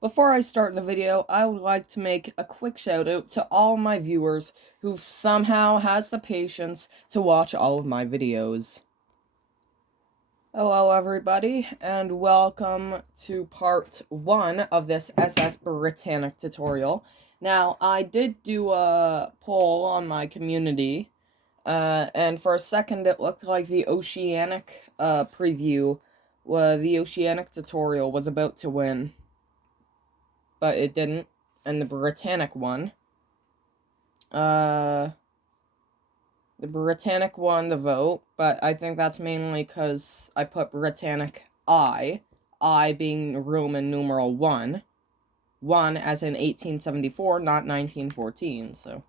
Before I start the video, I would like to make a quick shout out to all my viewers who somehow has the patience to watch all of my videos. Hello everybody, and welcome to part 1 of this SS Britannic tutorial. Now, I did do a poll on my community, and for a second it looked like the Oceanic preview, the Oceanic tutorial was about to win. But it didn't, and the Britannic won. The Britannic won the vote, but I think that's mainly because I put Britannic I being Roman numeral 1. 1 as in 1874, not 1914, so.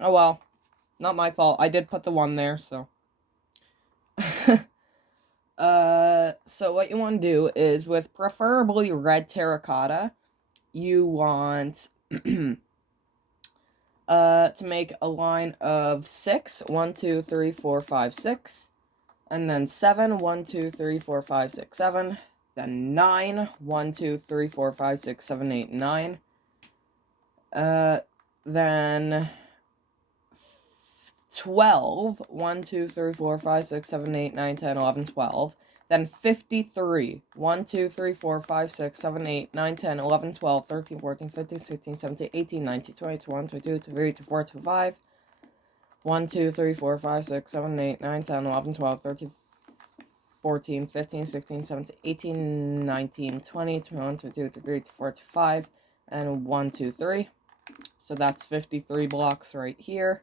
Oh well, not my fault. I did put the 1 there, so. So what you want to do is, with preferably red terracotta, you want to make a line of 6, 1, 2, 3, 4, 5, 6, and then 7, 1, 2, 3, 4, 5, 6, 7, then 9, 1, 2, 3, 4, 5, 6, 7, 8, 9, then 12, 1, 2, 3, 4, 5, 6, 7, 8, 9, 10, 11, 12, then 53, 1, 2, 3, 4, 5, 6, 7, 8, 9, 10, 11, 12, 13, 14, 15, 16, 17, 18, 19, 20, 21, 22, 23, 24, 25, 1, 2, 3, 4, 5, 6, 7, 8, 9, 10, 11, 12, 13, 14, 15, 16, 17, 18, 19, 20, 21, 22, 23, 24, 25, and 1, 2, 3. So that's 53 blocks right here.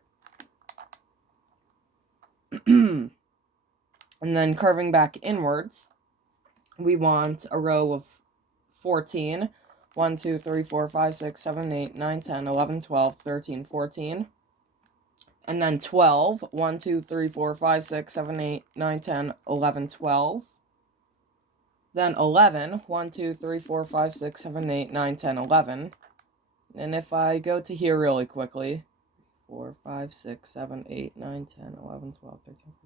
And then curving back inwards, we want a row of 14. 1, 2, 3, 4, 5, 6, 7, 8, 9, 10, 11, 12, 13, 14. And then 12. 1, 2, 3, 4, 5, 6, 7, 8, 9, 10, 11, 12. Then 11. 1, 2, 3, 4, 5, 6, 7, 8, 9, 10, 11. And if I go to here really quickly, 4, 5, 6, 7, 8, 9, 10, 11, 12, 13, 14,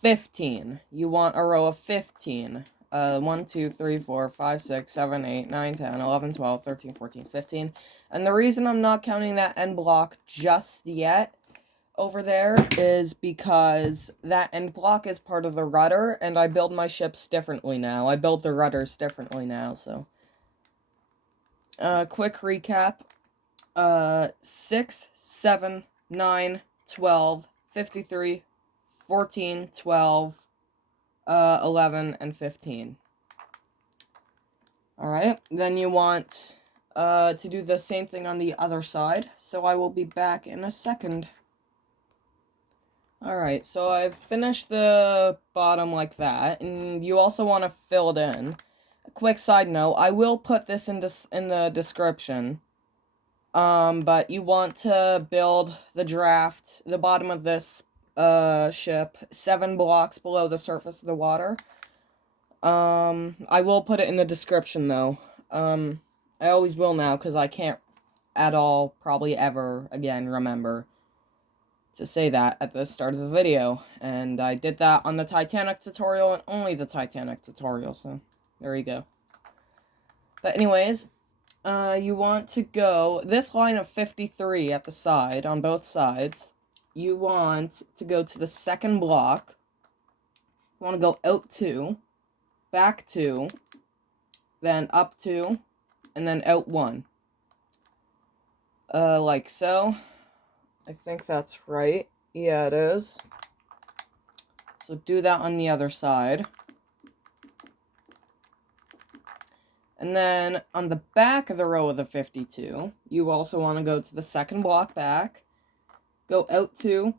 15. You want a row of 15. 1, 2, 3, 4, 5, 6, 7, 8, 9, 10, 11, 12, 13, 14, 15. And the reason I'm not counting that end block just yet over there is because that end block is part of the rudder, and I build my ships differently now. I build the rudders differently now, so. Quick recap. 6, 7, 9, 12, 53, 14, 12, 11, and 15. Alright, then you want to do the same thing on the other side, so I will be back in a second. Alright, so I've finished the bottom like that, and you also want to fill it in. A quick side note, I will put this in the description. But you want to build the bottom of this ship 7 blocks below the surface of the water. I will put it in the description though. I always will now because I can't at all probably ever again remember to say that at the start of the video. And I did that on the Titanic tutorial and only the Titanic tutorial, so there you go. But anyways, you want to go, this line of 53 at the side, on both sides, you want to go to the second block. You want to go out 2, back 2, then up 2, and then out 1. Like so. I think that's right. Yeah, it is. So do that on the other side. And then on the back of the row of the 52, you also want to go to the second block back, go out 2.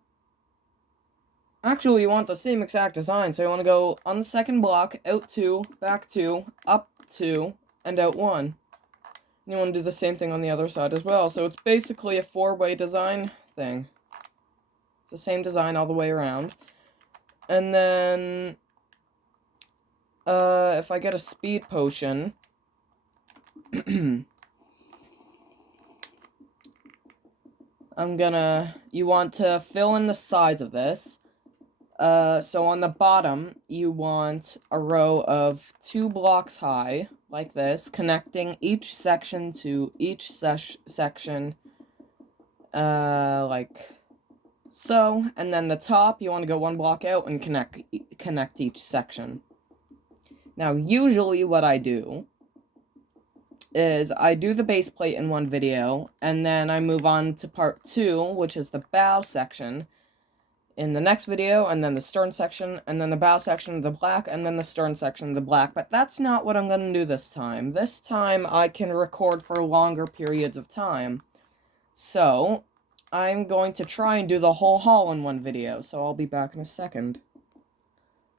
Actually, you want the same exact design, so you want to go on the second block, out 2, back 2, up 2, and out 1. And you want to do the same thing on the other side as well, so it's basically a 4-way design thing. It's the same design all the way around. And then, if I get a speed potion, you want to fill in the sides of this. So on the bottom, you want a row of 2 blocks high, like this, connecting each section to each section, like so. And then the top, you want to go 1 block out and connect each section. Now, usually what I do is I do the base plate in one video, and then I move on to part 2, which is the bow section, in the next video, and then the stern section, and then the bow section of the black, and then the stern section of the black. But that's not what I'm going to do this time. This time, I can record for longer periods of time. So, I'm going to try and do the whole haul in one video, so I'll be back in a second.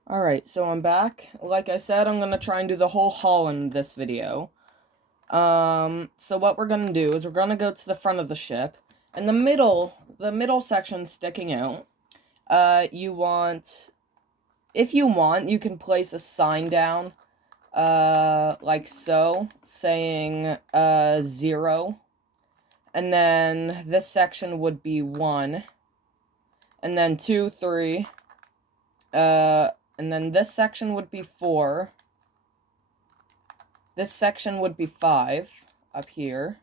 Alright, so I'm back. Like I said, I'm going to try and do the whole haul in this video. So what we're going to do is we're going to go to the front of the ship, and the middle section sticking out. You want, if you want, you can place a sign down, like so, saying, 0, and then this section would be 1, and then 2, 3, and then this section would be 4, this section would be 5, up here,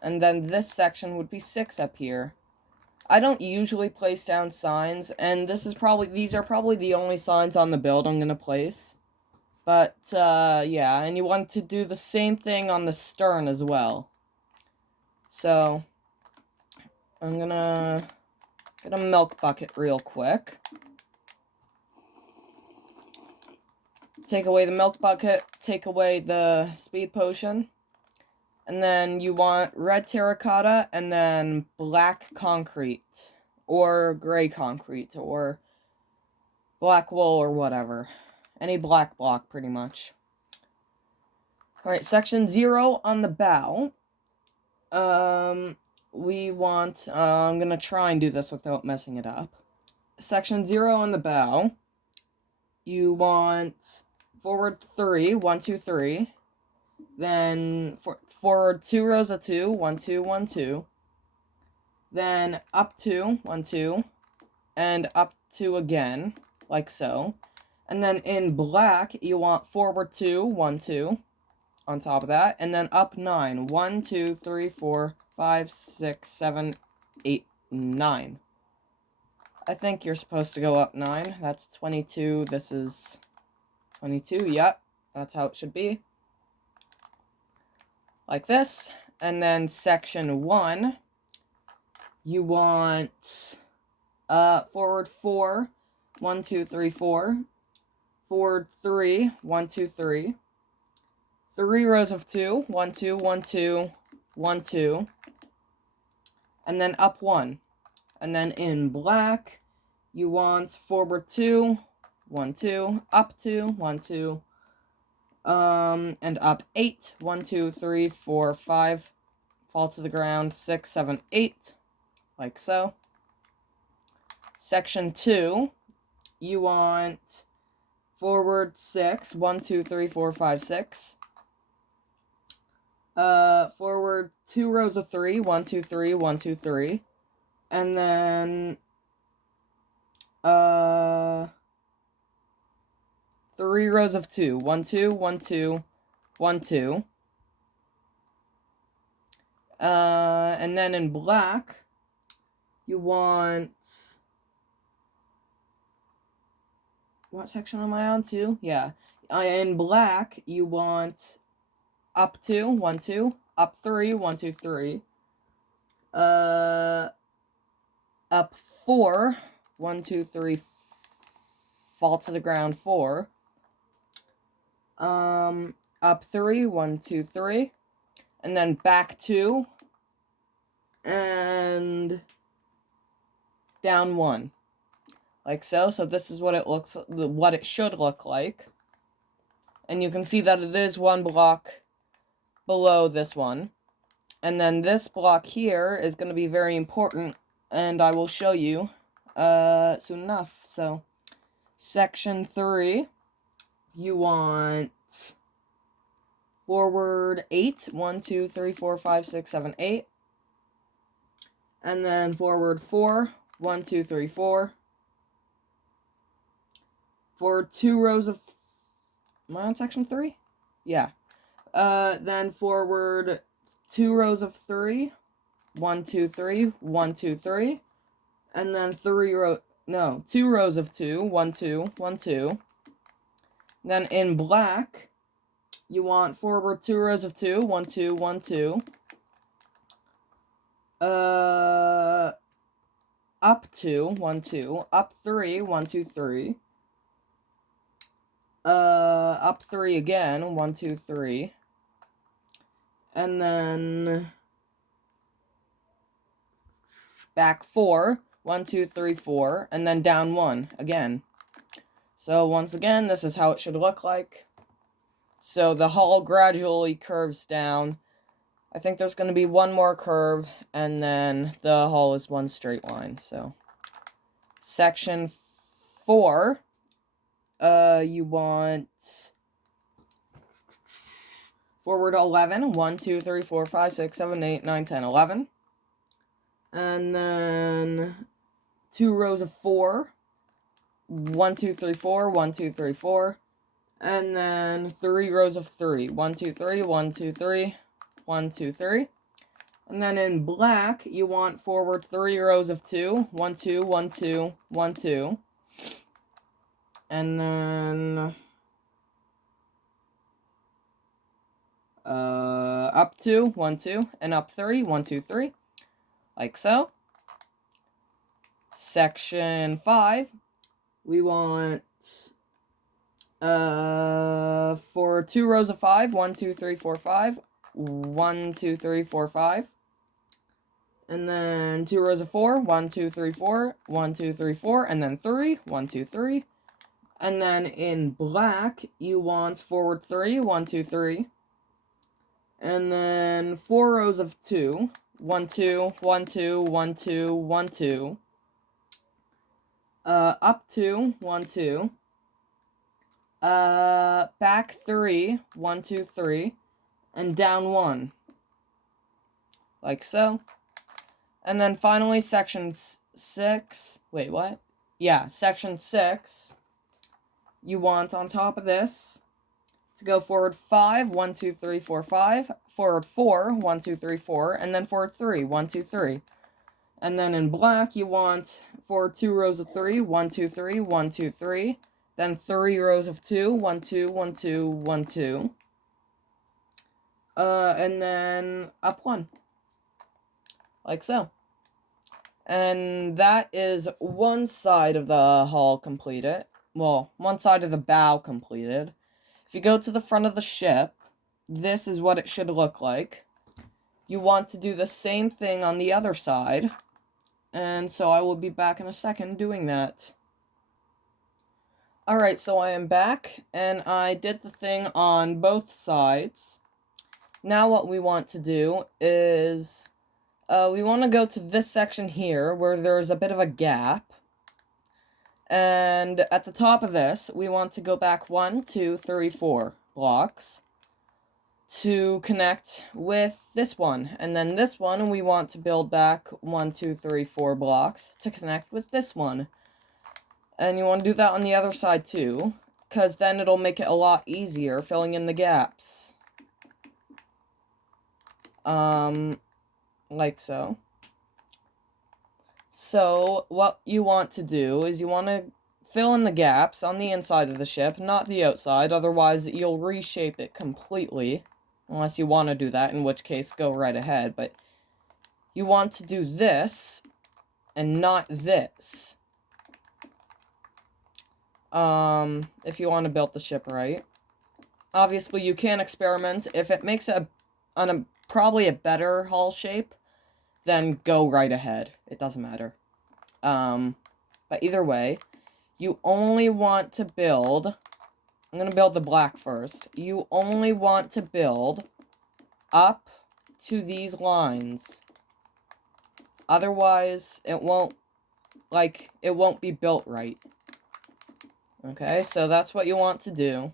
and then this section would be 6 up here. I don't usually place down signs, and these are probably the only signs on the build I'm gonna place. But, yeah, and you want to do the same thing on the stern as well. So, I'm gonna get a milk bucket real quick. Take away the milk bucket, take away the speed potion. And then you want red terracotta, and then black concrete, or gray concrete, or black wool, or whatever. Any black block, pretty much. Alright, section 0 on the bow. We want, I'm gonna try and do this without messing it up. Section 0 on the bow. You want forward 3, 1, 2, 3. Then forward 2 rows of 2, 1, 2, 1, 2. Then up 2, 1, 2, and up 2 again, like so. And then in black, you want forward 2, 1, 2, on top of that, and then up 9, 1, 2, 3, 4, 5, 6, 7, 8, 9. I think you're supposed to go up 9. That's 22. This is 22. Yep, that's how it should be. Like this. And then section 1, you want forward 4, 1, 2, 3, 4. Forward 3, 1, 2, 3. 3 rows of 2, 1, 2, 1, 2, 1, 2. And then up 1. And then in black, you want forward 2, 1, 2, up 2, 1, 2. And up 8, 1, 2, 3, 4, 5, fall to the ground, 6, 7, 8, like so. Section 2, you want forward 6, 1, 2, 3, 4, 5, 6. Forward 2 rows of 3, 1, 2, 3, 1, 2, 3. And then, 3 rows of 2. 1, 2, 1, 2, 1, 2. And then in black, you want... What section am I on? 2? Yeah. In black, you want up 2, 1, 2. Up 3, 1, 2, 3. Up 4, 1, 2, 3. Fall to the ground, 4. Up 3, 1, 2, 3, and then back 2, and down 1, like so. So this is what it should look like, and you can see that it is 1 block below this one, and then this block here is going to be very important, and I will show you soon enough. So section 3. You want forward 8, 1, 2, 3, 4, 5, 6, 7, 8. And then forward 4, 1, 2, 3, 4. for 2 rows of... Am I on section 3? Yeah. Then forward 2 rows of 3. 1, 2, 3, 1, 2, 3. And then 2 rows of 2. 1, 2, 1, 2. Then in black, you want forward 2 rows of 2. 1, 2, 1, 2. Up 2, 1, 2. Up 3, 1, 2, 3. Up 3 again, 1, 2, 3. And then back 4, 1, 2, 3, 4, and then down 1 again. So once again, this is how it should look like. So the hull gradually curves down. I think there's going to be one more curve, and then the hull is one straight line. So section 4, you want forward 11, 1, 2, 3, 4, 5, 6, 7, 8, 9, 10, 11. And then 2 rows of 4, 1, 2, 3, 4, 1, 2, 3, 4. And then 3 rows of 3, 1, 2, 3, 1, 2, 3, 1, 2, 3. And then in black, you want forward 3 rows of 2, 1, 2, 1, 2, 1, 2. And then up 2, 1, 2, and up 3, 1, 2, 3. Like so. Section 5, we want for 2 rows of 5, 1, 2, 3, 4, 5, 1, 2, 3, 4, 5. And then 2 rows of 4, 1, 2, 3, 4, 1, 2, 3, 4, and then 3, 1, 2, 3. And then in black, you want forward 3, 1, 2, 3. And then 4 rows of 2, 1, 2, 1, 2, 1, 2, 1, 2. Up 2, 1, 2. Back 3, 1, 2, 3. And down 1. Like so. And then finally, section 6. Wait, what? Yeah, section 6. You want on top of this to go forward 5, 1, 2, 3, 4, 5. Forward 4, 1, 2, 3, 4. And then forward 3, 1, 2, 3. And then in black, you want forward 2 rows of 3, 1, 2, 3, 1, 2, 3. Then 3 rows of 2, 1, 2, 1, 2, 1, 2. And then up 1. Like so. And that is one side of the hull completed. Well, one side of the bow completed. If you go to the front of the ship, this is what it should look like. You want to do the same thing on the other side. And so I will be back in a second doing that. Alright, so I am back, and I did the thing on both sides. Now what we want to do is... we want to go to this section here, where there's a bit of a gap. And at the top of this, we want to go back 1, 2, 3, 4 blocks to connect with this one. And then this one, we want to build back 1, 2, 3, 4 blocks to connect with this one. And you want to do that on the other side too, because then it'll make it a lot easier filling in the gaps. Like so. So, what you want to do is you want to fill in the gaps on the inside of the ship, not the outside, otherwise you'll reshape it completely. Unless you want to do that, in which case go right ahead, but you want to do this and not this. If you want to build the ship right. Obviously, you can experiment. If it makes it probably a better hull shape, then go right ahead. It doesn't matter. But either way, you only want to build... I'm going to build the black first. You only want to build up to these lines. Otherwise, it won't be built right. Okay, so that's what you want to do.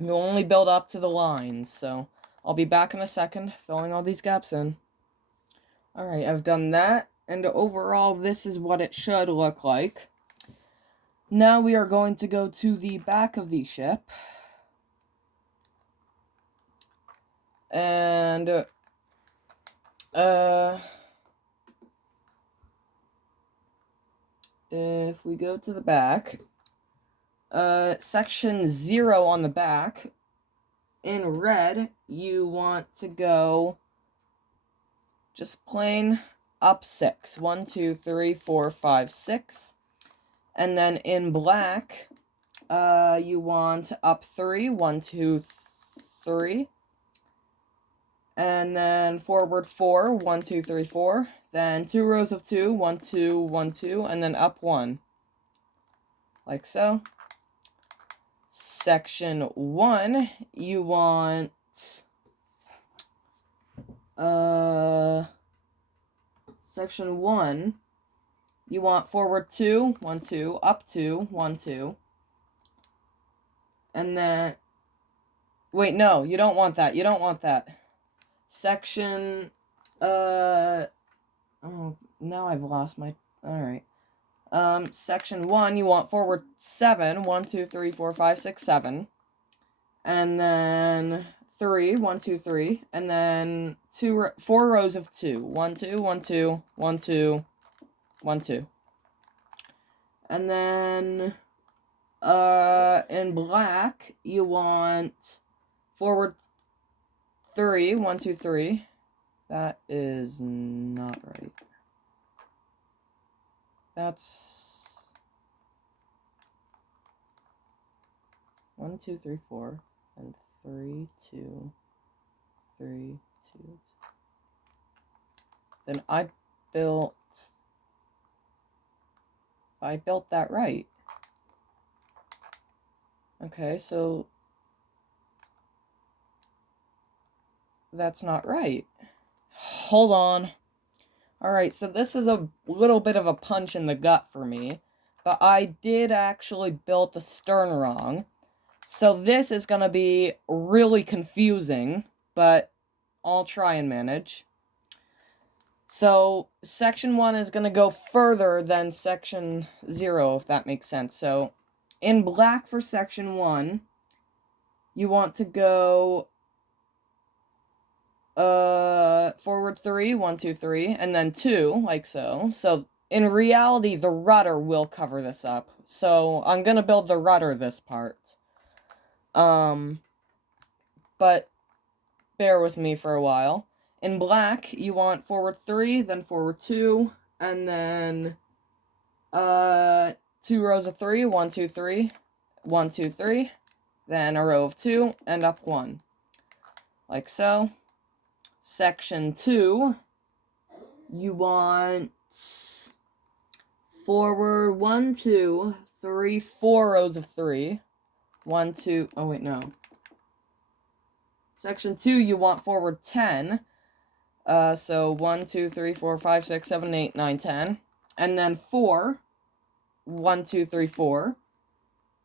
You only build up to the lines, so I'll be back in a second, filling all these gaps in. Alright, I've done that, and overall, this is what it should look like. Now we are going to go to the back of the ship. And, if we go to the back, section 0 on the back, in red, you want to go just plain up 6. 1, 2, 3, 4, 5, 6. And then in black, you want up 3. 1, 2, 3. And then forward 4. 1, 2, 3, 4. Then 2 rows of 2. 1, 2, 1, 2. And then up 1. Like so. Section 1, you want section 1, you want forward 2, 1, 2, up 2, 1, 2. And then wait, no, you don't want that. You don't want that. Section oh, now I've lost my all right. Section 1, you want forward 7, 1, 2, 3, 4, 5, 6, 7. And then 3, 1, 2, 3. And then 4 rows of 2. 1, 2, 1, 2, 1, 2, 1, 2. And then, in black, you want forward 3, 1, 2, 3. That is not right. That's 1, 2, 3, 4, and 3, 2, 3, 2. Then I built that right. Okay, so that's not right. Hold on. Alright, so this is a little bit of a punch in the gut for me, but I did actually build the stern wrong. So this is going to be really confusing, but I'll try and manage. So section 1 is going to go further than section 0, if that makes sense. So in black for section 1, you want to go forward 3, 1, 2, 3, and then 2, like so. So in reality, the rudder will cover this up. So I'm going to build the rudder this part. But bear with me for a while. In black, you want forward 3, then forward 2, and then 2 rows of 3, 1, 2, 3, 1, 2, 3, then a row of 2, and up 1. Like so. Section 2, you want forward 1, 2, 3, 4 rows of 3. 1, 2, oh wait, no. Section 2, you want forward 10. So 1, 2, 3, 4, 5, 6, 7, 8, 9, 10. And then 4. 1, 2, 3, 4.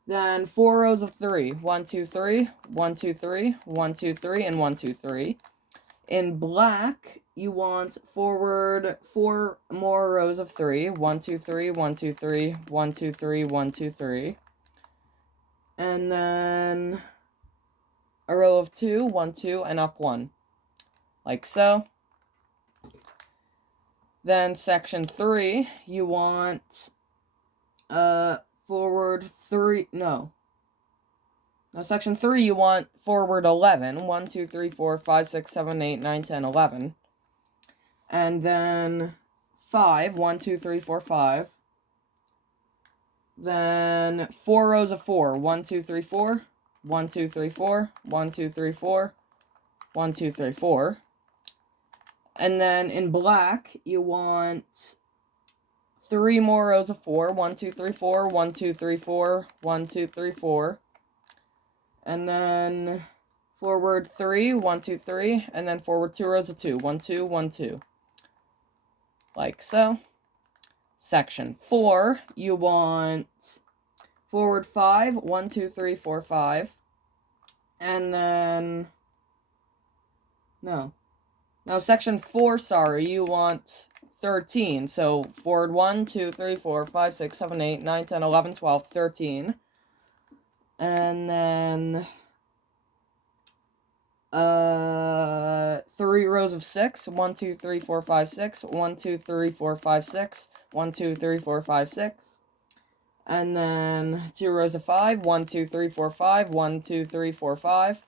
Then 4 rows of 3. 1, 2, 3, 1, 2, 3, 1, 2, 3, and 1, 2, 3. In black, you want forward 4 more rows of 3. 1, 2, 3, 1, 2, 3, 1, 2, 3, 1, 2, 3. And then a row of 2, 1, 2, and up 1. Like so. Then section 3, you want forward 3, no, section 3, you want forward 11. 1, 2, 3, 4, 5, 6, 7, 8, 9, 10, 11. And then 5, 1, 2, 3, 4, 5. Then 4 rows of 4. 1, 2, 3, 4. 1, 2, 3, 4. 1, 2, 3, 4. 1, 2, 3, 4. And then in black, you want 3 more rows of 4. 1, 2, 3, 4. 1, 2, 3, 4. 1, 2, 3, 4. And then forward 3. 1, 2, 3. And then forward 2 rows of 2. 1, 2, 1, 2. Like so. Section 4, you want forward 5. 1, 2, 3, 4, 5. And then no, section 4, sorry, you want 13. So forward 1, 2, 3, 4, 5, 6, 7, 8, 9, 10, 11, 12, 13. And then 3 rows of 6. 1, 2, 3, 4, 5, 6. 1, 2, 3, 4, 5, 6. 1, 2, 3, 4, 5, 6. And then 2 rows of 5. 1, 2, 3, 4, 5. 1, 2, 3, 4, 5.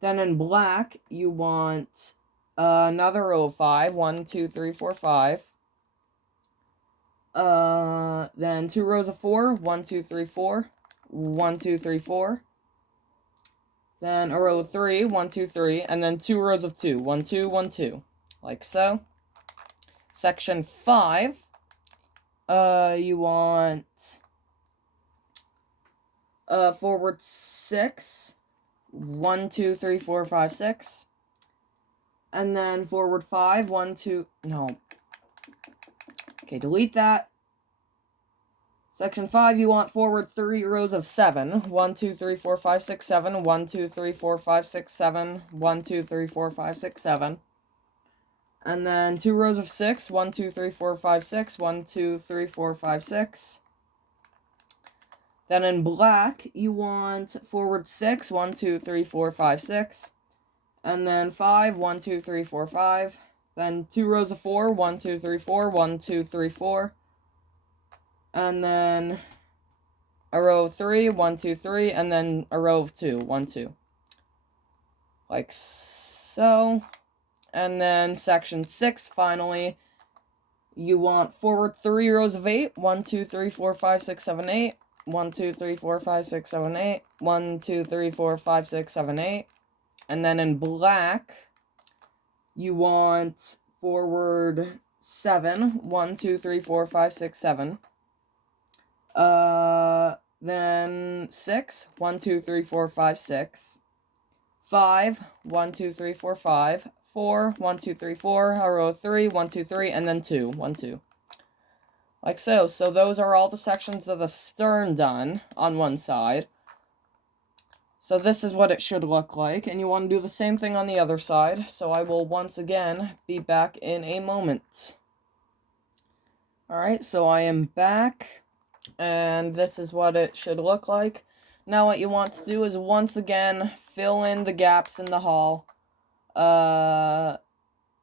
Then in black, you want another row of 5. 1, 2, 3, 4, 5. Then 2 rows of 4. 1, 2, 3, 4. 1, 2, 3, 4. Then a row of 3. 1, 2, 3. And then 2 rows of 2. 1, 2, 1, 2. Like so. Section 5. You want forward 6. 1, 2, 3, 4, 5, 6. And then forward 5. 1, 2. No. Okay, delete that. Section 5, you want forward 3 rows of 7. 1, 2, 3, 4, 5, 6, 7. 1, 2, 3, 4, 5, 6, 7. 1, 2, 3, 4, 5, 6, 7. And then 2 rows of 6. 1, 2, 3, 4, 5, 6. 1, 2, 3, 4, 5, 6. Then in black, you want forward 6. 1, 2, 3, 4, 5, 6. And then 5. 1, 2, 3, 4, 5. Then 2 rows of 4. 1, 2, 3, 4. 1, 2, 3, 4. And then a row of 3. 1, 2, 3. And then a row of 2. 1, 2. Like so. And then section 6, finally, you want forward 3 rows of 8. 1, 2, 3, 4, 5, 6, 7, 8. 1, 2, 3, 4, 5, 6, 7, 8. 1, 2, 3, 4, 5, 6, 7, 8. And then in black, you want forward 7. 1, 2, 3, 4, 5, 6, 7. Then 6. 1, 2, 3, 4, 5, 6. 5. 1, 2, 3, 4, 5. 4. 1, 2, 3, 4. A row of 3. 1, 2, 3. And then 2. 1, 2. Like so. So those are all the sections of the stern done on one side. So this is what it should look like. And you want to do the same thing on the other side. So I will once again be back in a moment. Alright, so I am back. And this is what it should look like. Now what you want to do is once again fill in the gaps in the hull.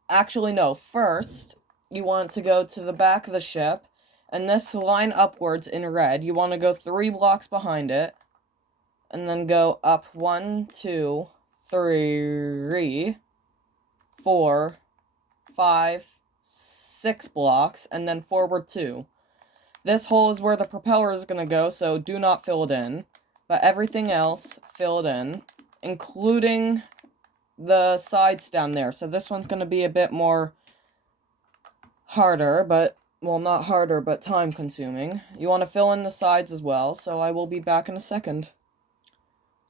Actually no, first you want to go to the back of the ship, and this line upwards in red, you want to go 3 blocks behind it, and then go up 1, 2, 3, 4, 5, 6 blocks, and then forward 2. This hole is where the propeller is going to go, so do not fill it in. But everything else, fill it in, including the sides down there. So this one's going to be a bit more harder, but, well, not harder, but time-consuming. You want to fill in the sides as well, so I will be back in a second.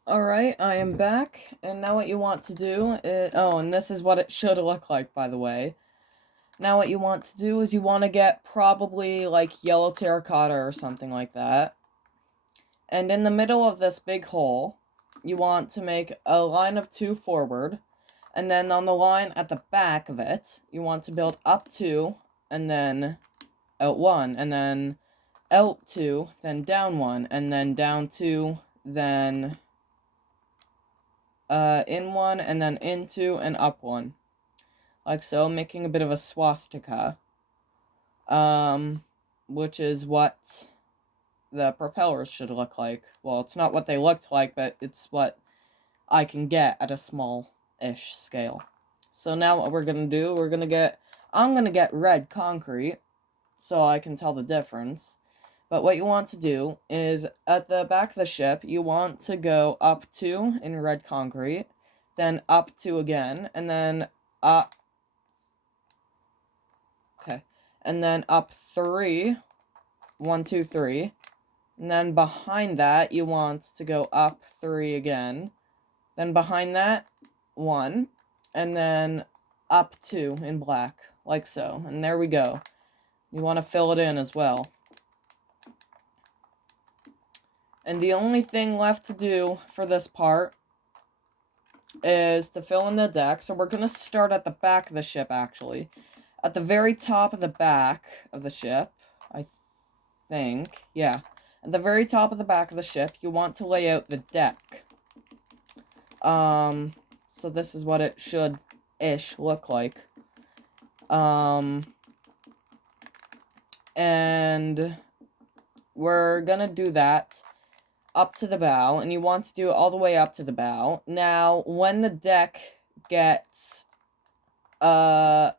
Alright, I am back, and now what you want to do is... Oh, and this is what it should look like, by the way. Now what you want to do is you want to get probably like yellow terracotta or something like that. And in the middle of this big hole, you want to make a line of 2 forward. And then on the line at the back of it, you want to build up 2, and then out 1, and then out 2, then down 1, and then down 2, then in 1, and then in 2, and up 1. Like so, making a bit of a swastika, which is what the propellers should look like. Well, it's not what they looked like, but it's what I can get at a small-ish scale. So now what we're gonna do, I'm gonna get red concrete, so I can tell the difference. But what you want to do is, at the back of the ship, you want to go up 2 in red concrete, then up 2 again, and then up. Okay, and then up 3, 1, 2, 3, and then behind that, you want to go up 3 again, then behind that, 1, and then up 2 in black, like so, and there we go. You want to fill it in as well. And the only thing left to do for this part is to fill in the deck, so we're going to start at the back of the ship, actually. at the very top of the back of the ship, I think, yeah, at the very top of the back of the ship, you want to lay out the deck. So this is what it should-ish look like. And we're gonna do that up to the bow, and you want to do it all the way up to the bow. Now, when the deck gets to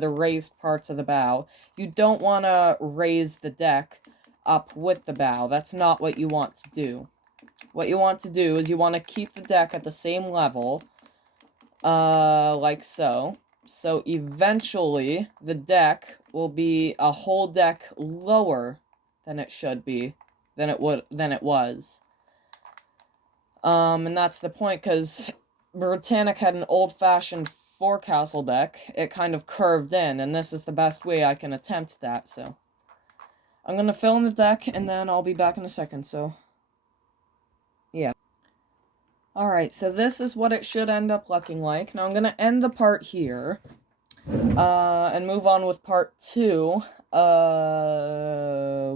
the raised parts of the bow, you don't want to raise the deck up with the bow. That's not what you want to do. What you want to do is you want to keep the deck at the same level, like so. So eventually, the deck will be a whole deck lower than it should be, than it was. And that's the point, because Britannic had an old-fashioned forecastle deck. It kind of curved in, and this is the best way I can attempt that, so. I'm gonna fill in the deck, and then I'll be back in a second, so. Yeah. Alright, so this is what it should end up looking like. Now I'm gonna end the part here, and move on with part 2,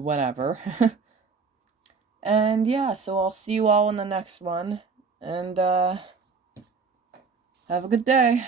whenever. And yeah, so I'll see you all in the next one, and have a good day.